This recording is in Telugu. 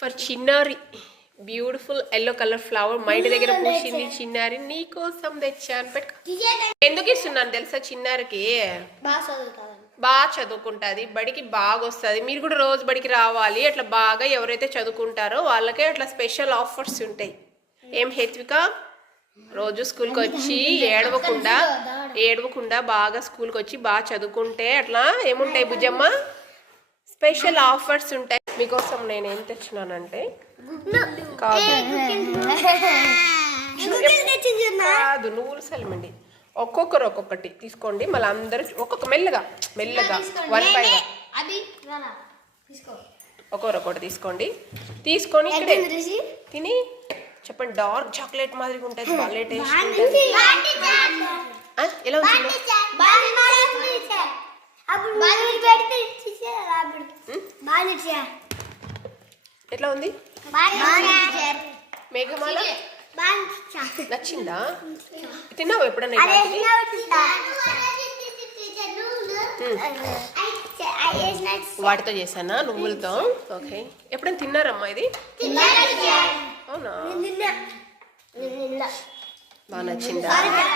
ఫర్ చిన్నారి బ్యూటిఫుల్ ఎల్లో కలర్ ఫ్లవర్ మా ఇంటి దగ్గర పూసింది. చిన్నారి నీకోసం తెచ్చాను. ఎందుకు ఇస్తున్నాను తెలుసా? చిన్నారికి బాగా చదువుకుంటుంది, బడికి బాగా వస్తుంది. మీరు కూడా రోజు బడికి రావాలి. అట్లా బాగా ఎవరైతే చదువుకుంటారో వాళ్ళకే అట్లా స్పెషల్ ఆఫర్స్ ఉంటాయి. ఏం హేత్విక? రోజు స్కూల్కి వచ్చి ఏడవకుండా బాగా స్కూల్కి వచ్చి బాగా చదువుకుంటే అట్లా ఏముంటాయి బుజ్జమ్మ? స్పెషల్ ఆఫర్స్ ఉంటాయి. మీకోసం నేను ఏం తెచ్చినానంటే కాదు నువ్వులు సలిమండి. ఒక్కొక్కరు ఒక్కొక్కటి తీసుకోండి. మళ్ళీ అందరూ ఒక్కొక్క మెల్లగా వన్ బై వన్ ఒక్కొక్కటి తీసుకోండి. తీసుకొని ఇక్కడే తిని చెప్పండి. డార్క్ చాక్లెట్ మాదిరిగా ఉంటుంది, భలే టేస్ట్ ఉంటుంది. ఎలా ఉంటుంది? ఎట్లా ఉంది? మేఘమాల నచ్చిందా? తిన్నావు ఎప్పుడన్నా? వాటితో చేశానా? నువ్వులతో. ఓకే, ఎప్పుడైనా తిన్నారమ్మా ఇది? అవునా? బాగా నచ్చిందా?